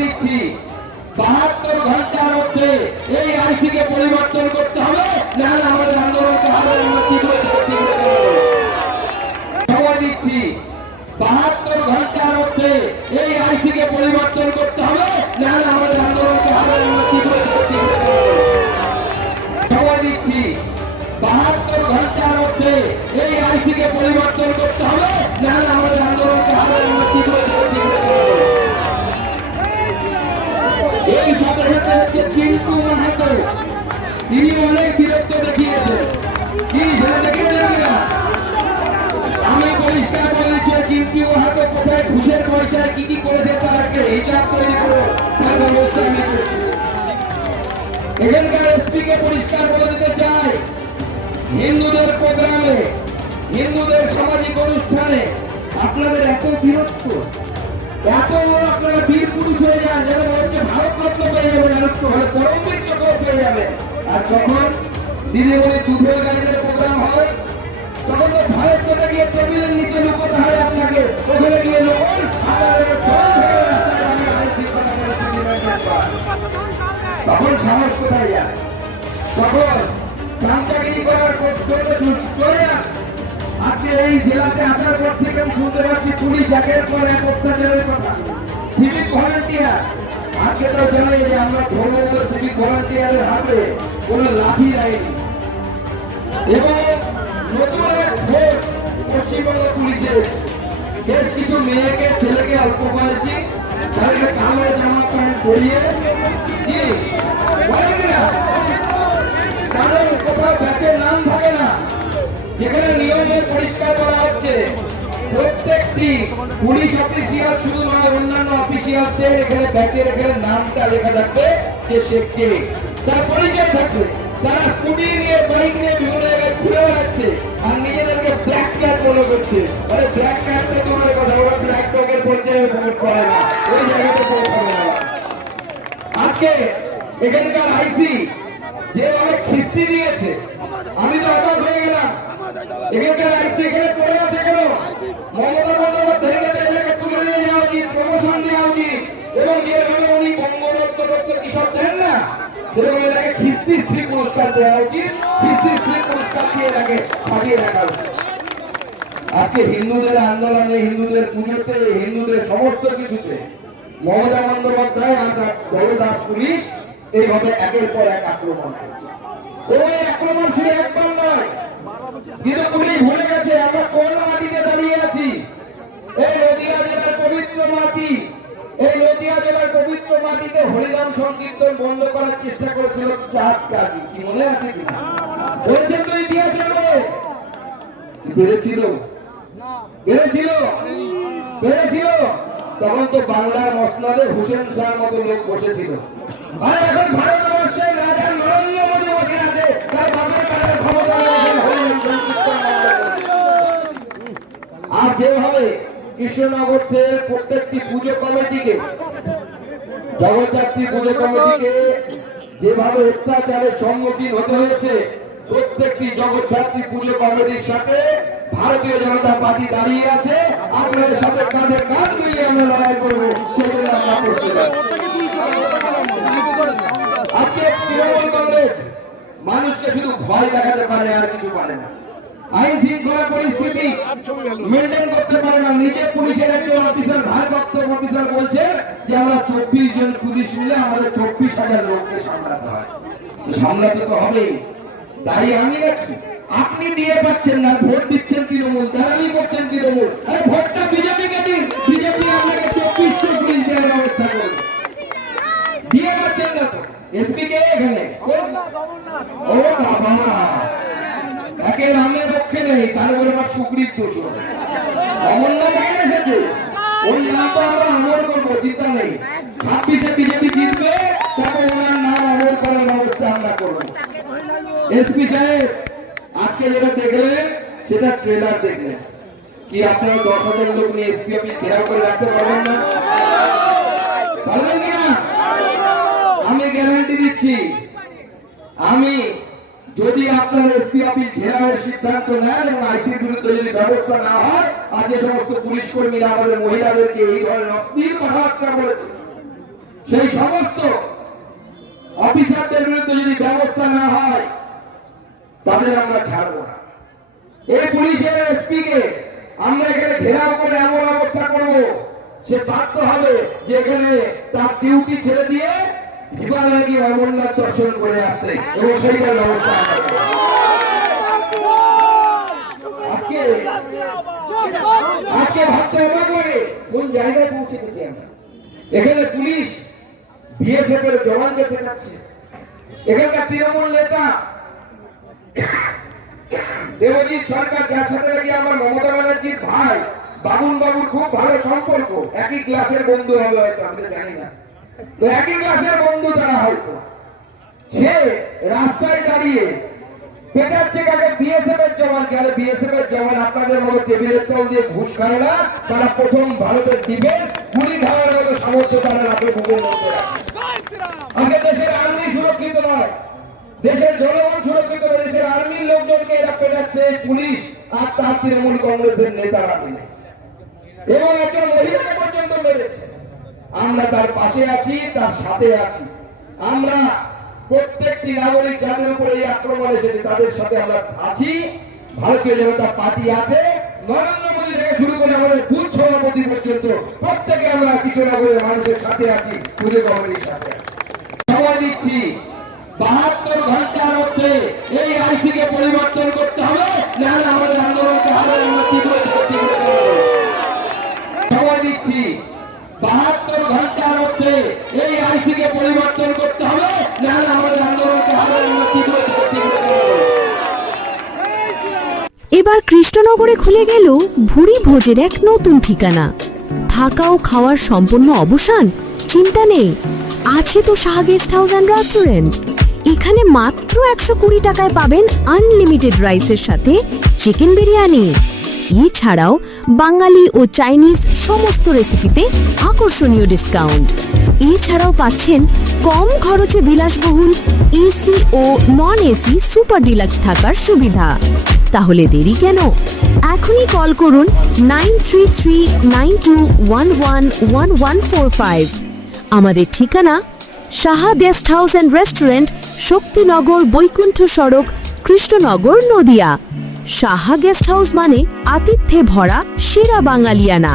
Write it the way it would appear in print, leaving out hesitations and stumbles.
দিচ্ছি 72 ঘন্টার মধ্যে এই আইসি কে পরিবর্তন করতে হবে, নাহলে আমাদের আন্দোলনকে আরো সময় দিচ্ছি 72 ঘন্টার মধ্যে এই আইসি কে পরিবর্তন করতে হবে, নাহলে আমাদের আন্দোলনকে আরো সময় দিচ্ছি 72 ঘন্টার মধ্যে এই আইসি কে পরিবর্তন করতে হবে, নাহলে আমাদের আন্দোলনকে আরো এই সাথে সাথে হচ্ছে চিন্টু মাহাতো, তিনি অনেক বিরক্ত দেখিয়েছেন। কি সেটা দেখিয়েছেন কিনা? আমি পরিষ্কার বলেছি চিন্টু মাহাতো কোথায় ঘুষের পয়সায় কি কি করেছে তাকে হিসাব তৈরি করে তার ব্যবস্থা আমি করছি। এখানকার এসপি কে পরিষ্কার বলে দিতে চাই, হিন্দুদের প্রোগ্রামে, হিন্দুদের সামাজিক অনুষ্ঠানে আপনাদের এত বিরক্ত, এত আপনারা বীর পুরুষ হয়ে যান যেন মনে হচ্ছে ভারতরত্ন পেয়ে যাবেন, আরেকটু হলে পরমবীর চক্র পেয়ে যাবেন। আর যখন দিদিমণি দুধের গাড়িদের প্রোগ্রাম হয় তখন তো ভয়ের চলে গিয়ে টেবিলের নিচে লুকোতে হয় আপনাকে, ওখানে গিয়ে লুকোন, তখন সাহস কোথায় যায়? তখন চামচাগিরি করার জন্য চলে যান। আজকে এই জেলাতে আসার পর থেকে আমি শুনতে পাচ্ছি পুলিশ একের পর এক অত্যাচারের কথা। সিভিক ভলান্টিয়ার, আজকে তো জানাই যে আমরা ধর্মবল সিভিক ভলান্টিয়ারের হাতে কোন লাঠি দেয়নি। এবং নতুন এক ভোট পশ্চিমবঙ্গ পুলিশের বেশ কিছু মেয়েকে, ছেলেকে, অল্প বয়সী তাদেরকে কালো জামা প্যান্ট পরিয়ে কি তাদের কোথাও ব্যাচের নাম থাকে না, যেখানে নিয়মে পরিষ্কার করা হচ্ছে প্রত্যেকটি পুলিশ অফিসিয়াল শুধু নয়, অন্যান্য অফিসিয়ালদের এখানে ব্যাচের এখানে নামটা লেখা থাকবে যে সে কে, তার পরিচয় থাকবে। তারা স্কুটি নিয়ে, বাইক নিয়ে বিভিন্ন জায়গায় ঘুরে বেড়াচ্ছে আর নিজেদেরকে ব্ল্যাক ক্যাট মনে করছে। আরে ব্ল্যাক ক্যাটটা দূরের কথা, ওরা ব্ল্যাক ডগের পর্যায়ে ভোট করে না, ওই জায়গাতে পৌঁছাবে না। আজকে এখানকার আইসি যেভাবে খিস্তি দিয়েছে আমি তো অবাক হয়ে গেলাম। এখানকার আইসি এখানে পড়ে আছে কেন? মমতা বন্দ্যোপাধ্যায় এটাকে তুলে নিয়ে যাওয়া উচিত, প্রমোশন দেওয়া উচিত, এবং যেভাবে উনি বঙ্গরত্ন কি সব দেন না, সেরকম এটাকে খিস্তি স্ত্রী পুরস্কার দেওয়া উচিত, খিস্তি স্ত্রী পুরস্কার দিয়ে এটাকে সাজিয়ে রাখা উচিত। আজকে হিন্দুদের আন্দোলনে, হিন্দুদের পুজোতে, হিন্দুদের সমস্ত কিছুতে মমতা বন্দ্যোপাধ্যায় আর দলদাস পুলিশ এইভাবে একের পর এক আক্রমণ করছে। ওই আক্রমণ শুধু একবার নয়, কিন্তু পুলিশ ভুলে গেছে আমরা কোন মাটিতে দাঁড়িয়ে আছি। এই নদিয়া জেলার পবিত্র মাটি, এই নদিয়া জেলার পবিত্র মাটিতে হরিনাম সংকীর্তন বন্ধ করার চেষ্টা করেছিল চাঁদ কাজী, কি মনে আছে কিনা? বলেছেন তো ইতিহাসে পেরেছিল, পেরেছিল, পেরেছিল। তখন তো বাংলার মসনদে হুসেন শাহর মতো লোক বসেছিল। আর এখন ভারতবর্ষের রাজা নরেন্দ্র মোদী বসে আছে, তার বাপের কাছে ক্ষমতা আর যেভাবে কৃষ্ণনগর থেকে প্রত্যেকটি পুজো কমিটিকে, জগদ্ধাত্রী পুজো কমিটিকে যেভাবে অত্যাচারের সম্মুখীন হতে হয়েছে, প্রত্যেকটি জগদ্ধাত্রী পুজো কমিটির সাথে ভারতীয় জনতা পার্টি দাঁড়িয়ে আছে। আপনাদের সাথে কাঁধে কাঁধ মিলিয়ে আমরা লড়াই করবো, সেজন্য আমরা করতে আজকে তৃণমূল কংগ্রেস মানুষকে শুধু ভয় দেখাতে পারে, আর কিছু পারে না। আইন শৃঙ্খলা পরিস্থিতি মেনটেন করতে পারে না। নিজে পুলিশের একজন অফিসার, ভারপ্রাপ্ত অফিসার বলছেন যে আমরা 24 জন পুলিশ মিলে আমাদের 24,000 লোককে সামলাতে হয়। সামলাতে তো হবেই, তাই আমি নাকি আপনি দিয়ে পাচ্ছেন না, ভোট দিচ্ছেন তৃণমূল, দালালি করছেন তৃণমূল। আরে ভোটটা বিজেপিকে দিন, বিজেপি আপনাকে 2400 পুলিশ দেওয়ার ব্যবস্থা করবে। দিয়ে পাচ্ছেন না তো এসপি কে এখানে? ও বাবা, একে রামের রক্ষে নেই, তারপরে আমার সুগ্রীব দোষ। অমরনাথ এখানে এসেছে, ওর নাম তো আমরা অমর করবো, চিন্তা নেই। 26-এ বিজেপি জিতবে, তারপর ওনার নাম অমর করার ব্যবস্থা আমরা করবো। এসপি সাহেব আজকে যেটা দেখলেন সেটা ট্রেলার দেখলেন, কি আপনারা 10,000 লোক নিয়ে এসপি অফিস ঘেরাও করে রাখতে পারবেন না? পারবেন কিনা? আমি গ্যারান্টি দিচ্ছি, আমি যদি আপনারা এসপি অফিস ঘেরাওয়ের সিদ্ধান্ত নেন এবং আইসির বিরুদ্ধে যদি ব্যবস্থা না হয়, আর যে সমস্ত পুলিশ কর্মীরা আমাদের মহিলাদেরকে এই ধরনের অশ্লীল কথাবার্তা বলেছে, সেই সমস্ত অফিসারদের বিরুদ্ধে যদি ব্যবস্থা না হয় তাদের আমরা ছাড়বো না। এই পুলিশের এসপি কে আমরা এখানে ঘেরাও করে এমন অবস্থা করব, সে বাধ্য হবে যে এখানে তার ডিউটি ছেড়ে দিয়ে হিমালয়ে গিয়ে অমরনাথ দর্শন করে আসতে, এবং সেইটার ব্যবস্থা আজকে আজকে ভাবতে অবাক লাগে কোন জায়গায় পৌঁছে গেছি আমরা। এখানে পুলিশ বিএসএফ এর জওয়ানকে পেটাচ্ছে। এখানকার তৃণমূল নেতা দেবজিৎ সরকার, যার সাথে নাকি আমার মমতা ব্যানার্জির ভাই বাবুল বাবুর খুব ভালো সম্পর্ক, একই ক্লাসের বন্ধু হবে হয়তো, আমি জানি না, তো একই ক্লাসের বন্ধু তারা হয়তো, সে রাস্তায় দাঁড়িয়ে পেটাচ্ছে কাকে? বিএসএফ এর জওয়ানকে। আরে বিএসএফ এর জওয়ান আপনাদের মতো টেবিলের তল দিয়ে ঘুষ খায় না, তারা প্রথম ভারতের ডিফেন্স গুলি খাওয়ার মতো সামর্থ্য তারা রাখে বুকের মধ্যে। আজকে দেশের আর্মি সুরক্ষিত নয়, দেশের জনগণ সুরক্ষিত নয়, দেশের আর্মির লোকজনকে এরা পেটাচ্ছে পুলিশ আর তার তৃণমূল কংগ্রেসের নেতারা মিলে, এবং একজন মহিলাকে পর্যন্ত মেরেছে। আমরা তার পাশে আছি, তার সাথে আছি। আমরা প্রত্যেকটি নাগরিক যাদের উপরে এই আক্রমণ এসেছে তাদের সাথে আমরা আছি। ভারতীয় জনতা পার্টি আছে, নরেন্দ্র মোদী থেকে শুরু করে আমাদের বুথ সভাপতি পর্যন্ত প্রত্যেকে আমরা কৃষ্ণনগরের মানুষের সাথে আছি, পুজো কমিটির সাথে। সময় দিচ্ছি, 72 ঘন্টার মধ্যে এই আইসি কে পরিবর্তন করতে হবে, নাহলে আমাদের আন্দোলনকে হারানো আমরা তীব্র থেকে তীব্র করব। সময় দিচ্ছি, 72 ঘন্টার মধ্যে এই আইসি কে পরিবর্তন করতে হবে, নাহলে আমাদের আন্দোলনকে হারানো আমরা তীব্র থেকে তীব্র করব। এবার কৃষ্ণনগরে খুলে গেল ভুরি ভোজের এক নতুন ঠিকানা। থাকা ও খাওয়ার সম্পূর্ণ অবসান? চিন্তা নেই, আছে তো Saha guest house and restaurant. এখানে মাত্র 120 টাকায় পাবেন আনলিমিটেড রাইসের সাথে চিকেন বিরিয়ানি। এছাড়াও বাঙালি ও চাইনিজ সমস্ত রেসিপিতে আকর্ষণীয় ডিসকাউন্ট। এছাড়াও পাচ্ছেন কম খরচে বিলাসবহুল এসি ও নন এসি সুপার ডিলাক্স থাকার সুবিধা। তাহলে দেরি কেন? এখনই কল করুন 9339211145। আমাদের ঠিকানা Saha guest house and restaurant, Shaktinagar, Baikuntha সড়ক, কৃষ্ণনগর, নদিয়া। সাহা গেস্ট হাউস মানে আতিথ্যে ভরা সেরা বাঙালিয়ানা।